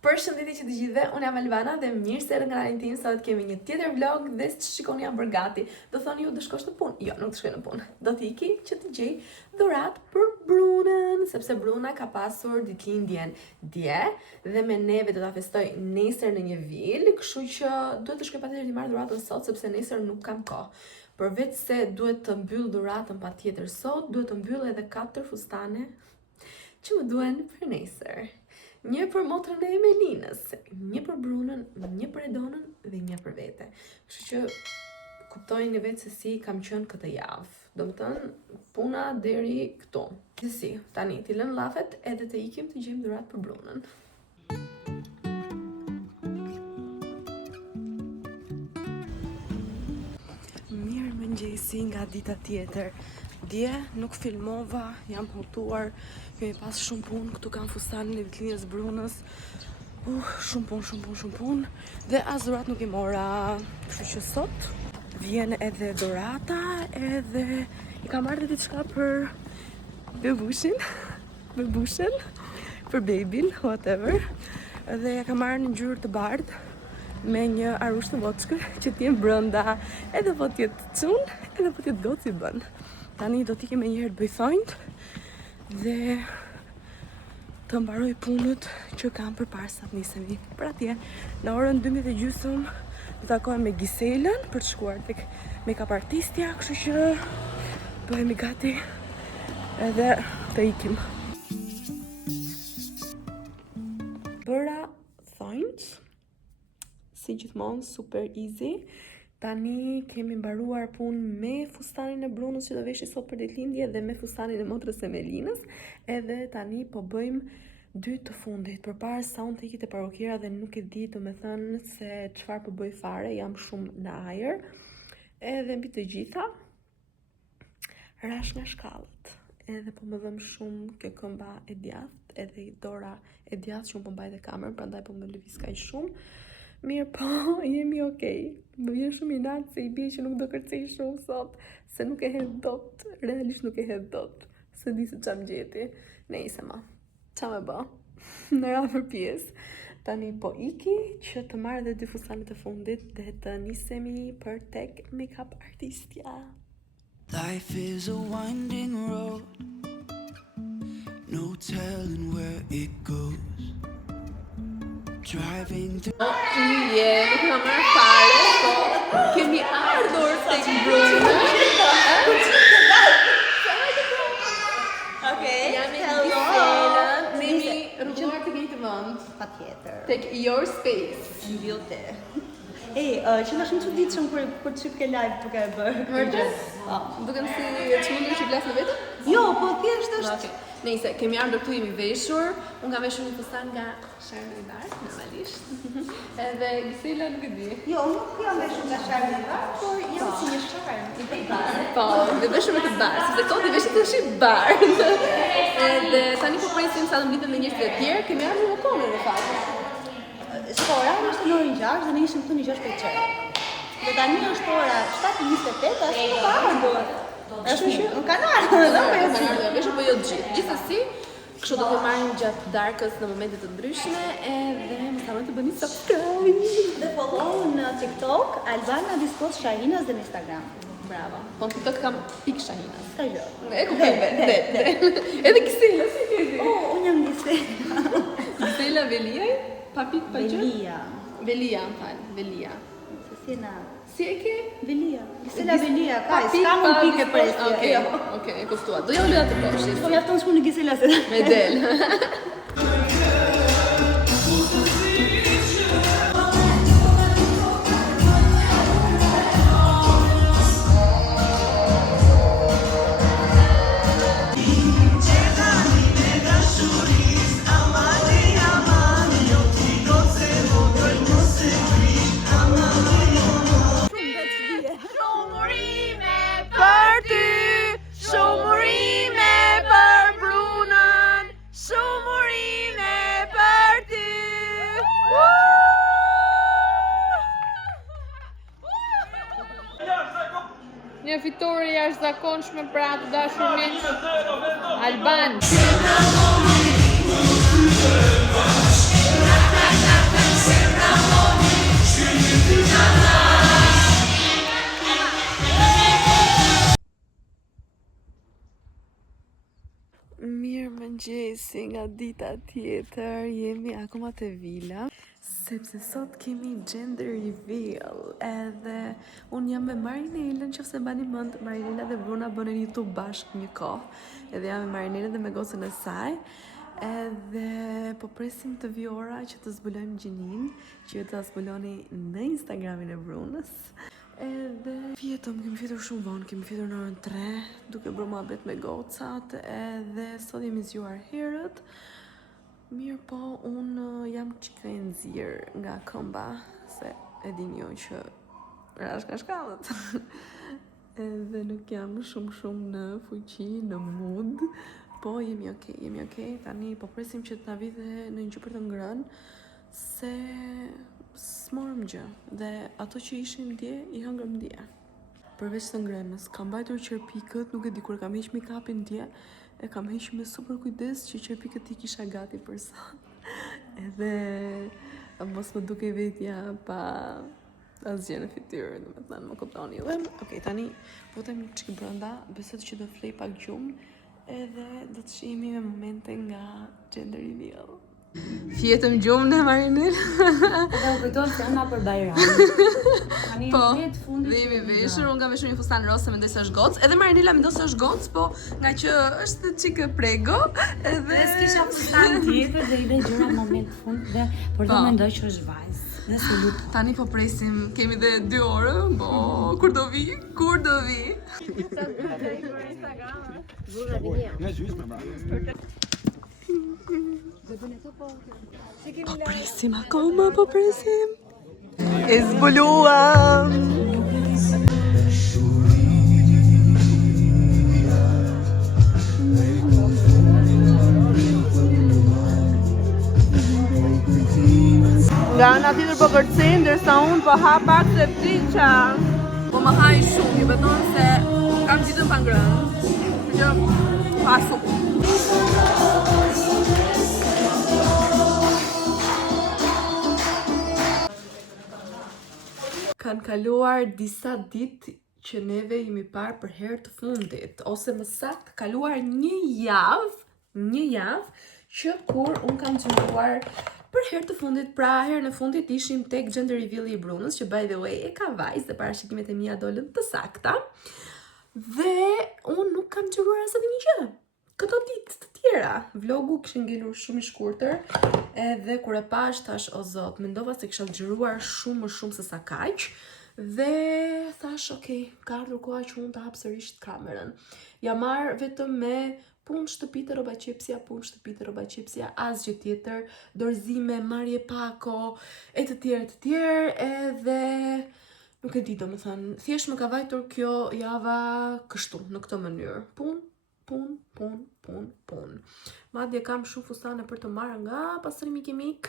Përshëndetje që të gjithëve, unë jam Albana dhe mirë se erdhët në kanalin tim. Sot kemi një tjetër vlog dhe që shikoni jam bërë gati. Do thoni ju do shkosh në punë? Jo, nuk të shkoj në punë. Do t'iki që të gjej dhuratë për Brunën, sepse Bruna ka pasur ditëlindjen dje dhe me neve do ta festoj nesër në një vilë, kështu që duhet të shkoj patjetër të marr dhuratën sot sepse nesër nuk kam kohë. Përveç se duhet të mbyll dhuratën patjetër sot, duhet të mbyll edhe 4 fustane që më duhen për nesër. Një për motrën e Emelinës, një për Brunën, një për Edonën dhe një për vete. Kështu që kuptojnë vetë se si kam qenë këtë javë. Do më thënë, puna deri këtu. Gjithsesi, tani t'i lëm llafet edhe të ikim të gjejmë dhuratë për Brunën. Mirë mëngjesi nga dita tjetër. Dje nuk filmova, jam hutuar, kemi pas shumë punë, këtu kam fustanin e ditëlindjes Brunës. Shumë punë. Dhe as dhurat nuk i mora. Kështu që sot vjen edhe dhurata, edhe i kam marrë diçka për bebushin, për babyn, whatever. Dhe ja kam marrë në ngjyrë të bardhë me një arush të vockë që t'jem brenda, edhe po t'jetë çun, edhe po t'jetë gocë i bën. Tani do t'ikem e njëherë të bëj thonjt dhe të mbaroj punët që kam përpara sa të nisemi për atje. Në orën 12:30 do takohem me Giselën për të shkuar tek make-up artistja, kështu që bëhemi gati edhe të ikim. Bëra thonjt, si gjithmonë super easy. Tani kemi mbaruar punë me fustanin e Brunës që do veshi sot për ditëlindje dhe me fustanin e motrës e Emelinës. Edhe tani po bëjmë 2 të fundit. Përpara sa unë të iki te parukera dhe nuk e di domethënë se çfarë po bëj fare, jam shumë në ajër. Edhe mbi të gjitha rash nga shkallët. Edhe po më dhëm shumë kjo këmba e djathtë, edhe i dora e djathtë që unë po mbaj te kamerën, prandaj po më lëviz kaq shumë. Mirë po, jemi okej. Më vjen shumë inat se i bie që nuk do kërcej shumë sot, se nuk e hedh dot, realisht nuk e hedh dot. Se di se çam gjeti. Nejse ma, qa me bë? Në radhë për pjesë. Tani po iki që të marrë dhe 2 fustanet e fundit dhe të nisemi për tek make-up artistja. Life is a winding road, no telling where it goes. Driving through Nuk nga marrë fare, po kemi ardhur tek Bruna. Jam e Giselën, kemi rruguar të njëjtë vend. Patjetër. Tek your space. Mbyllte. Që nga shumë çuditshëm për të ke live duke e bërë. Vërtet? Duken si çmendur që vlas në vetëm? Jo, po thjesht është. Nejse, kemi ardhur këtu, jemi veshur. Unë kam veshur një fustan nga Charlie, normalisht. Edhe Gisela nuk e di. Jo, nuk jam veshur nga Charlie, por jam si një charm i bardhë. Po, dhe veshur me të bardhë, sepse koti veshit të shi bardhë. Edhe tani po presim sa të mblidhen dhe njerëzit e tjerë, kemi ardhur në kohën në fakt. Ora është në orën 6 dhe ne ishim këtu në 6:30. Dhe tani është ora 7:28, ashtu ka ardhur. Është në kanal, Veshur po jo të gjithë. Gjithsesi, kështu do të marrim gjatë darkës në momente të ndryshme edhe mos harroni të bëni subscribe. Dhe follow në TikTok, Albana _ Shahinas dhe në Instagram. Bravo. Po në TikTok kam pik Shahinas. Ka gjë. E kuptoj vetë. Edhe Gisela, si ke zi? Unë jam Gisela. Gisela Veliaj, pa pik pa gjë? Velia. Velia. Se si na. Si e ke? Velia. Gisela Velia, ka, s'ka mund pike presje. Okej, e kuptuar. Do ja të bosh. Po mjafton shku në Gisela se. Me del. Një fitore jashtëzakonshme për atë dashur miq Alban. mëngjesi nga dita tjetër, jemi akoma te vila, sepse sot kemi gender reveal, edhe unë jam me Marinelën, që se bani mend, Marinela dhe Bruna bënë YouTube bashkë një kohë, edhe jam me Marinelën dhe me gocën e saj, edhe po presim të vi ora që të zbulojmë gjinin, që të zbuloni në Instagramin e Brunës. Edhe kemi fjetur shumë vonë, kemi fjetur në orën 3, duke bërë muhabet me gocat, edhe sot jemi zgjuar herët. Mirë po, unë jam qika e nxirë nga këmba, se e dini ju që rash ka shkallët. Edhe nuk jam shumë në fuqi, në mood, po jemi okej. Tani po presim që të na vi dhe në një gjupër të ngrënë, se s'morëm gjë, dhe ato që ishin dje, i hëngrëm dje. Përveç të ngrënës, kam mbajtur qerpikët, nuk e di kur kam heq make-upin dje, e kam heq me super kujdes që qerpikët i kisha gati për sot. Edhe mos më duke vetja pa asgjë në fytyrë, domethënë më kuptoni. Dhe okej, tani futem çik brenda, besoj që do flej pak gjumë, edhe do të shihemi me momente nga gender reveal. Fjetëm gjumë në Marinel. Edhe u kujtohet se ëna për Bajram. Tani Po, vjet fundi. dhe jemi veshur, unë kam veshur një fustan rose, mendoj se është gocë, edhe Marinela mendoj se është gocë, po nga që është çike prego, edhe Dhe s'kisha fustan tjetër dhe i dhe gjëra moment fund dhe por do mendoj që është vajzë. Nëse lutem. tani po presim, kemi dhe 2 orë, po kur do vi? Po presim akoma, po presim. E zbuluam. Nga ana tjetër po kërcej, ndërsa unë po ha pak se ptiqa. Po më haj shumë, ju beton se kam ditën pa ngrënë. Që pa supë. Kanë kaluar disa ditë që neve jemi parë për herë të fundit, ose më saktë kaluar një javë që kur unë kam xhiruar për herë të fundit. Pra herën e fundit ishim tek gender reveal i Brunës, që by the way e ka vajzë dhe parashikimet e mia dolën të sakta. Dhe unë nuk kam xhiruar as edhe një gjë. Këto ditë të tjera, vlogu kishte ngelur shumë i shkurtër, edhe kur e pash thash o zot, mendova se kisha xhiruar shumë më shumë se sa kaq, dhe thash okay, ka ardhur koha që unë të hap sërish kamerën. Ja marr vetëm me punë shtëpi të rroba qepsja, asgjë tjetër, dorëzime, marrje pako, e të tjerë, edhe nuk e di, domethënë, thjesht më ka vajtur kjo java kështu, në këtë mënyrë. Punë. Madje kam shumë fustane për të marrë nga pastrimi kimik.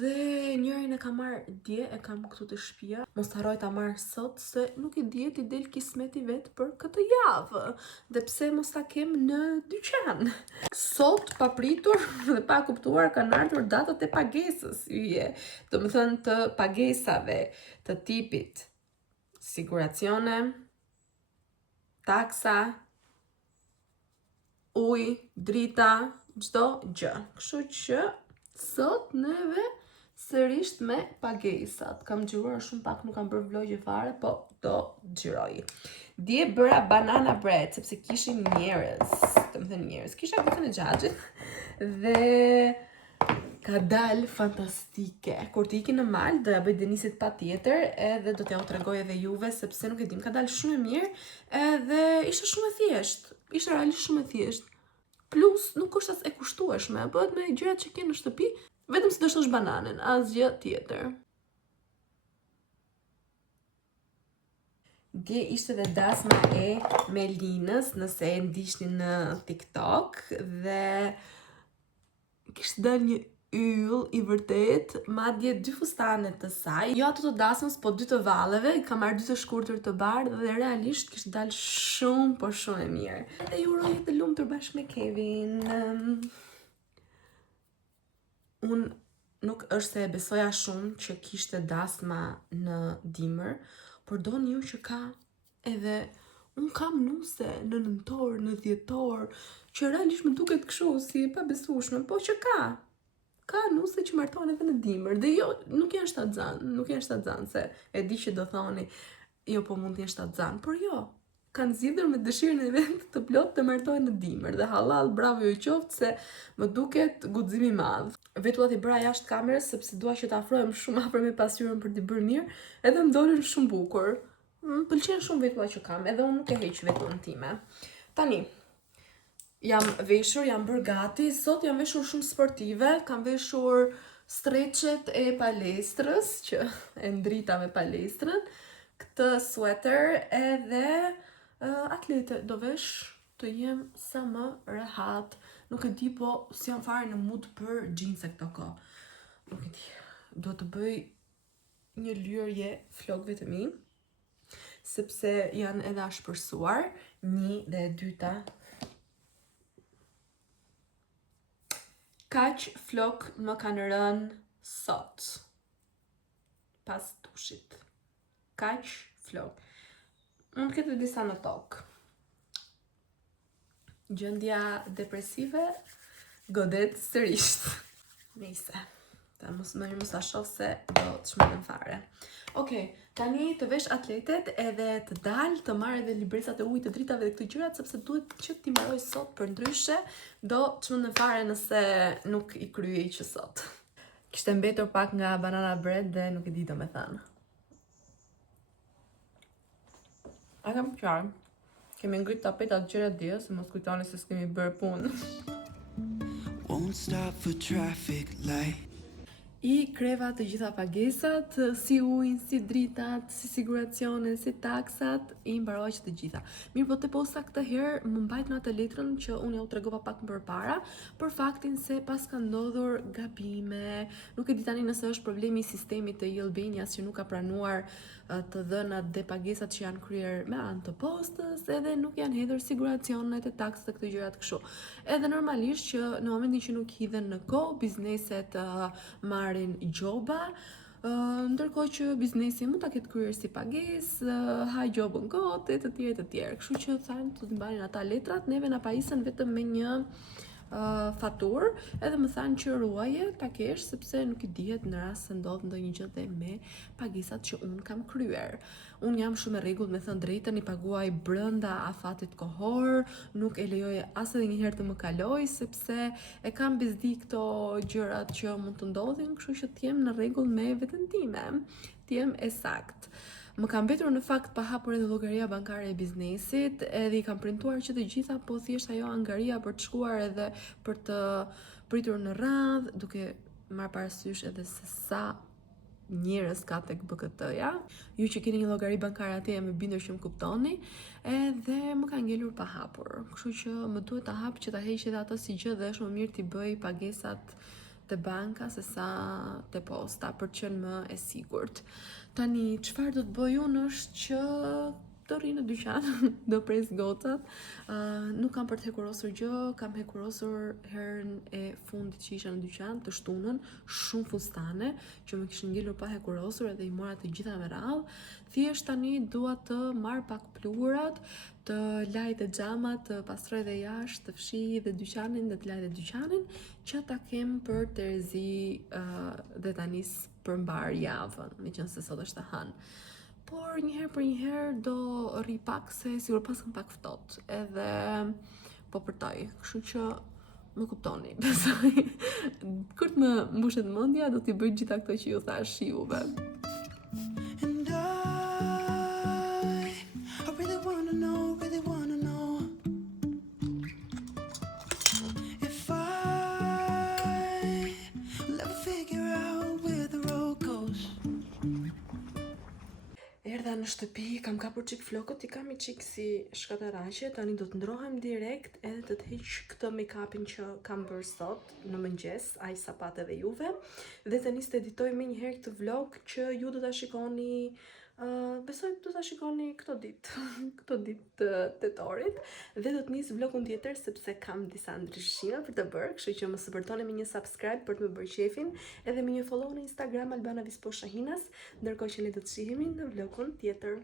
Dhe njërin e kam marrë dje, e kam këtu të shtëpia. Mos harroj ta marr sot, se nuk e dihet i del kismeti vet për këtë javë. Dhe pse mos ta kem në dyqan. Sot, papritur dhe pa kuptuar, kanë ardhur datat e pagesës yje. Domethënë të pagesave të tipit siguracione, taksa, ujë, drita, çdo gjë. Kështu që sot neve sërish me pagesat. Kam xhiruar shumë pak, nuk kam bërë vlogje fare, po do xhiroj. Dje bëra banana bread, sepse kishim njerëz. Kisha gocën e xhaxhit dhe ka dal fantastike. Kur të iki në mal, do ja bëj Denisit patjetër, edhe do t'ja u tregoj edhe juve, sepse nuk e dim, ka dal shumë e mirë, edhe ishte shumë e thjeshtë. Ishte realisht shumë e thjeshtë. Plus, nuk është as e kushtueshme, bëhet me gjërat që ke në shtëpi, vetëm si do shosh bananën, asgjë tjetër. Dje ishte dhe dasma e Melinës, nëse e ndiqni në TikTok, dhe kishte dalë një yll i vërtet, madje 2 fustane të saj, jo ato të dasmës, po 2 të valleve, ka marrë 2 të shkurtër të bardhë dhe realisht kishte dalë shumë, po shumë e mirë. Dhe ju uroj të lumtur bashkë me Kevin. Unë nuk është se e besoja shumë që kishte dasma në dimër, por do një që ka edhe Unë kam nuse në nëntor, në dhjetor, që realisht më duket kështu si e pabesueshme, po që ka nuse që martohen edhe në dimër, dhe jo, nuk janë shtatzan, se e di që do thoni, jo po mund t'jenë shtatzan, por jo, kanë zgjidhur me dëshirën e vet të plot të martohen në dimër, dhe halal, bravo ju qoftë, se më duket guxim i madh. Vetullat i bëra jashtë kamerës sepse dua që të afrohem shumë afër me pasqyrën për t'i bërë mirë, edhe më dolën shumë bukur. Më pëlqen shumë vetullat që kam, edhe unë nuk e heq vetullën time. Tani, jam veshur, jam bërë gati, sot jam veshur shumë sportive, kam veshur streqet e palestrës, që e ndrita me palestrën, këtë sweater edhe atlete, do vesh të jem sa më rehat. Nuk e di, po si jam fare në mood për jeans e këto kohë. Nuk e di, do të bëj një lyerje flokëve të mi, sepse janë edhe ashpërsuar, një dhe e dyta. Kaq flok më kanë rënë sot, pas dushit. Kaq flok. Unë këtë disa në tokë. Gjendja depresive godet sërisht. Nise. Ta mos ta shoh se do të shmendem fare. Okej, tani të vesh atletet edhe të dal, të marr edhe libresat e ujit të dritave dhe këto gjërat, sepse duhet që t'i mbaroj sot, për ndryshe do të shmendem fare nëse nuk i kryej që sot. Kishte mbetur pak nga banana bread dhe nuk e di domethënë. A kam qarë. Kemi ngrit tapetat gjëra dje, se mos kujtoni se s'kemi bërë punë. Won't stop for traffic light. I kreva të gjitha pagesat, si ujnë, si dritat, si siguracionet, si taksat, i mbaroj që të gjitha. Mirë, po të posta këtë herë më mbajt në atë letrën që unë ja u tregova pak më përpara, për faktin se pas ka ndodhur gabime, nuk e di tani nëse është problemi i sistemit të Albanias që nuk ka pranuar të dhënat dhe pagesat që janë kryer me anë të postës, edhe nuk janë hedhur siguracionet e taksat e këto gjërat kështu. Edhe normalisht që në momentin që nuk hidhen në kohë, bizneset marrin gjoba, ndërkohë që biznesi mund ta ketë kryer si pagesë, haj gjobën kot e të tjerë. Kështu që thanë të mbanin ata letrat, neve na pajisën vetëm me një fatur, edhe më thanë që ruaje ta kesh, sepse nuk i dihet në rast se ndodh ndonjë gjë dhe me pagesat që unë kam kryer. Unë jam shumë e rregullt, me thënë drejtën, i paguaj brenda afatit kohor, nuk e lejoj as edhe një herë të më kaloj, sepse e kam bezdi këto gjërat që mund të ndodhin, kështu që t'jem në rregull me veten time, t'jem e sakt. Më kam mbetur në fakt pa hapur edhe llogaria bankare e biznesit, edhe i kam printuar që të gjitha, po thjesht ajo angaria për të shkuar edhe për të pritur në radhë, duke marrë parasysh edhe se sa njerëz ka tek BKT-ja. Ju që keni një llogari bankare atje, jam e bindur që më kuptoni, edhe më ka ngelur pa hapur. Kështu që më duhet ta hap që ta heq edhe atë si gjë, dhe është më mirë t'i bëj pagesat te banka se sa te posta, për të qenë më e sigurt. Tani, çfarë do të bëj unë është që do rri në dyqan, do pres gocat. Nuk kam për të hekurosur gjë, kam hekurosur herën e fundit që isha në dyqan, të shtunën, shumë fustane që më kishin ngelur pa hekurosur, edhe i mora të gjitha me radhë. Thjesht tani dua të marr pak pluhurat, të laj dhe xhamat, të pastroj dhe jashtë, të fshi dhe dyqanin, dhe të laj dhe dyqanin, që ta kem për Terezi dhe ta nis për mbar javën, meqense sot është e hënë. Por një herë do rri pak, se sigur pas kam pak ftohtë, edhe po përtoj, kështu që më kuptoni, besoj. Kur të më mbushet mendja, do t'i bëj gjitha këto që ju thash juve. And I really wanna know if I will ever figure out where the road goes. Erdha në shtëpi, kam kapur çik flokët, i kam i çik si shkataraqe, tani do të ndrohem direkt edhe të heq këtë make-upin që kam bërë sot në mëngjes, aq sapate dhe juve, dhe të nis të editoj me një herë këtë vlog që ju do ta shikoni, besoj do ta shikoni këto ditë të tetorit, dhe do të nis vlogun tjetër sepse kam disa ndryshime për të bërë, kështu që më supportoni me një subscribe për të më bërë qefin, edhe me një follow në Instagram Albana Vispo Shahinas, ndërkohë që ne do të shihemi në vlogun tjetër.